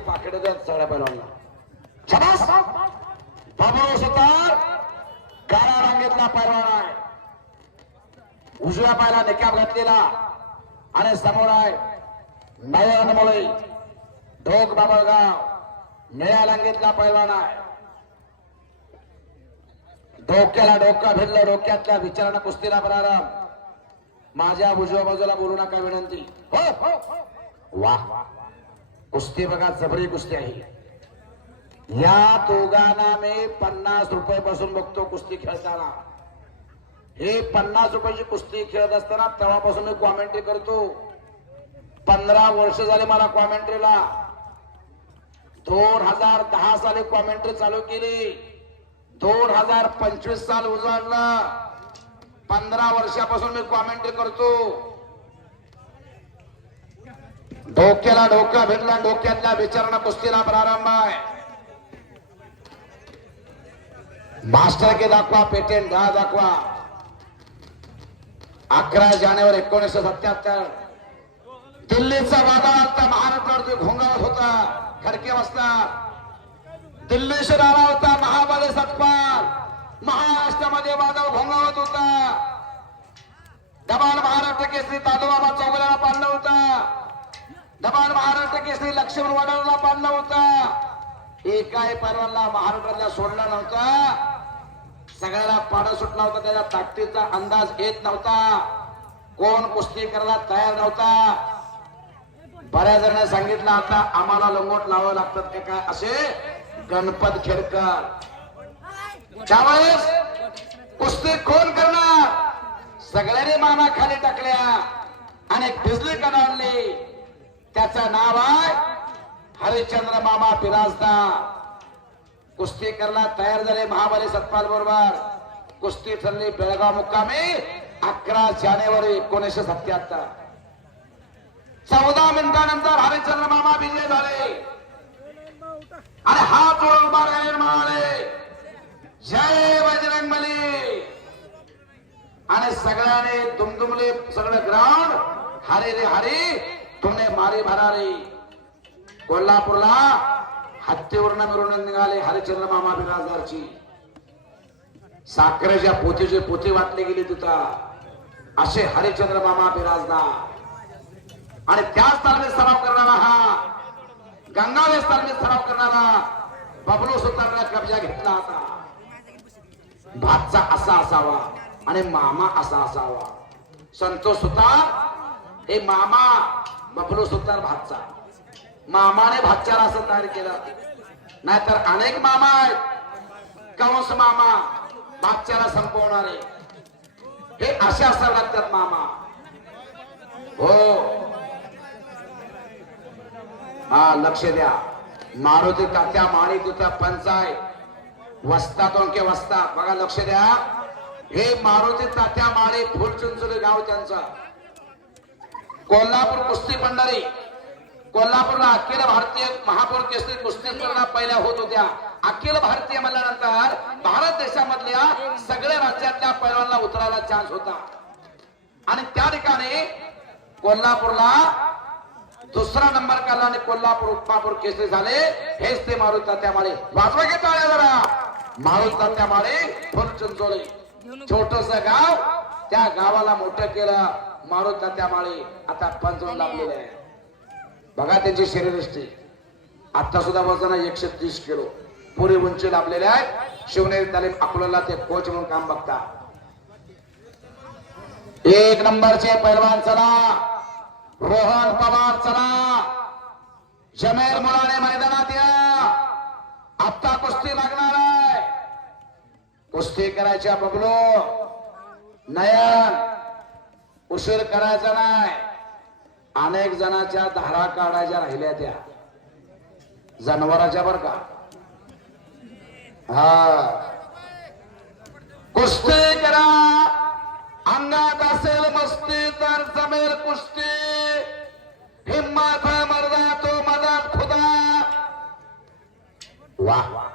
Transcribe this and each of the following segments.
पाकिट देत सगळ्या पैलवानला. छबास बाबू सुतार काळा रांगेतला पैलवान आहे. उजव्या पायला निकाप घातलेला. आणि समोर आहे नयन मुळे. ढोक बाबळगाव. निळ्या रांगेतला पैलवान आहे. डोक्याला डोका भिडलं डोक्यातल्या विचारानं कुस्तीला प्रारंभ. माझ्या उजव्या बाजूला बोलू नका विनंती. हो हो. हो. वा. कुस्ती बघा जबरी कुस्ती आहे. या दोघांना मी पन्नास रुपये पासून बघतो कुस्ती खेळताना. हे पन्नास रुपयाची कुस्ती खेळत असताना तेव्हापासून मी कॉमेंट्री करतो. पंधरा वर्ष झाले मला कॉमेंट्रीला दोन हजार दहा साली कॉमेंट्री चालू केली. दोन हजार पंचवीस साल उजाडलं पंधरा वर्षापासून मी कॉमेंट्री करतो. डोक्याला डोका भेटला डोक्यातल्या विचारणा कुस्तीला प्रारंभ आहे. मास्टर के दाखवा पेटेंट द्या दाखवा. अकरा जानेवारी एकोणीसशे सत्याहत्तर. दिल्लीचा वादळ आता महाराष्ट्रावरती घोंगावत होता खडके वाजता. दिल्लीशी आला होता महाबली सतपाल. महाराष्ट्रामध्ये वादळ घोंगावत होता. डबाल महाराष्ट्र केसरी दादोबाबा चौगुल्याला पाडलं होता. दबाण महाराष्ट्र केसरी लक्ष्मण वडाला पाडलं होता. एकाही परवानला महाराष्ट्रातला सोडला नव्हता. सगळ्याला पाडा सुटला होता त्याला ताकदीचा अंदाज येत नव्हता. कोण कुस्ती करायला तयार नव्हता. बऱ्याच जणांनी सांगितलं आता आम्हाला लंगोट लावावं लागतात का काय? असे गणपत खेडकर. त्यावेळेस कुस्ती कोण करणार? सगळ्यांनी माना खाली टाकल्या. आणि भिजली कडाडली त्याचं नाव आहे हरिश्चंद्र मामा पिराजदार कुस्ती करायला तयार झाले महाबली सतपाल बरोबर. कुस्ती ठरली बेळगाव मुक्कामी अकरा जानेवारी एकोणीसशे सत्याहत्तर. चौदा मिनिटानंतर हरिश्चंद्र मामा विजय झाले. आणि हात जोडून उभा राहिले म्हणाले जय बजरंग बली आणि सगळ्याने दुमदुमले सगळं ग्राउंड हरे रे हरे तुमने मारे भरारे कोल्हापूरला हत्तीवरनं मिरवणूक निघाले हरिचंद्र मामा बिराजदारची. साखरेच्या पोतीचे पोते वाटले गेले तिथं असे हरिचंद्र मामा बिराजदार. आणि त्याच तालमीत सराव करणारा हा गंगावेश तालमीत सराव करणारा बबलू सुतारला कब्जा घेतला होता भातचा असा असावा आणि मामा असा असावा. संतोष सुतार हे मामा बबलू सुतार भातचा. मामाने भातच्या रासन तयार केलं. नाहीतर अनेक मामा आहेत. कंस मामा भातच्याला संपवणारे. हे असे असायला लागतात मामा. हो. हा लक्ष द्या. मारुती तात्या माळी तुझा पंचाय वस्तातून के वस्ता बघा लक्ष द्या. हे मारुती तात्या माळी फुलचुंचुली गाव त्यांचं. कोल्हापूर कुस्ती भंडारी कोल्हापूरला अखिल भारतीय महापौर केसरी कुस्ती स्पर्धा पहिल्या होत होत्या. अखिल भारतीय म्हणल्यानंतर भारत देशामधल्या सगळ्या राज्यातल्या पैलवानला उतरायला चान्स होता. आणि त्या ठिकाणी कोल्हापूरला दुसरा नंबर काढला आणि कोल्हापूर महापौर केसरी झाले. हेच ते मारुत तात्यामाळे वाजवा घेता आल्या जरा. मारुत तात्यामाळे फुलचंचोळे छोटस गाव त्या गावाला मोठं केलं मारुत माळी आता पंचवून लाभलेलं आहे बघा त्यांची शरीरष्टी आता सुद्धा वजन एकशे तीस किलो. पुरी उंची लाभलेले आहेत शिवनेरी तालीम अकोल्याला ते कोच म्हणून काम बघता. एक नंबरचे पैलवान चला. रोहन पवार चला. जमेर मुलाने मैदानात या. आत्ता कुस्ती लागणार आहे. कुस्ती करायच्या बबलो. नया उशीर करायचा नाही. अनेक जणांच्या धारा काढायच्या राहिल्या त्या. जनावराच्या बर का? हा. कुस्ती करा. अंगात असेल मस्ती तर जमेल कुस्ती. हिम्मत मर्दा तो मदत खुदा. वा.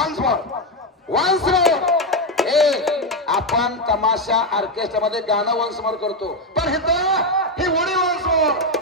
वन्स मोर वन्स मोर हे आपण तमाशा ऑर्केस्ट्रामध्ये गाणं वन्स मोर करतो. पण हे तर हे उडी वन्स मोर